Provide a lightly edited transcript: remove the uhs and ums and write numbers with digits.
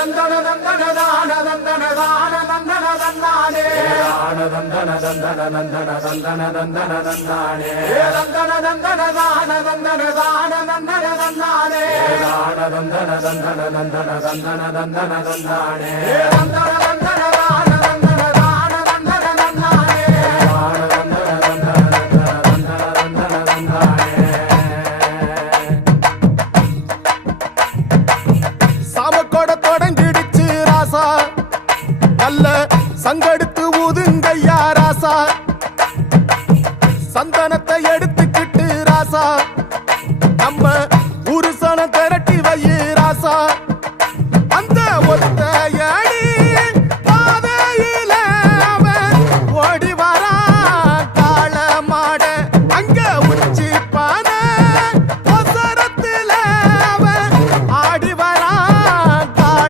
தந்தன தந்தன தான தந்தன தான தந்தன தந்தானே தந்தன தந்தன தந்தன தந்தன தந்தன தந்தானே தந்தன தந்தன தான தந்தன தான தந்தன தந்தானே தந்தன தந்தன தந்தன தந்தன தந்தன தந்தானே தந்தன தந்தன தான தந்தன தான தந்தன தந்தானே தந்தன தந்தன தந்தன தந்தன தந்தானே சாமக்கோட தொடங்கிடுச்சு ராசா நல்ல சங்கெடுத்து ஊதுங்கய்யா ராசா சந்தனத்தை எடுத்துக்கிட்டு ராசா நம்ம ஊரு சனத்தை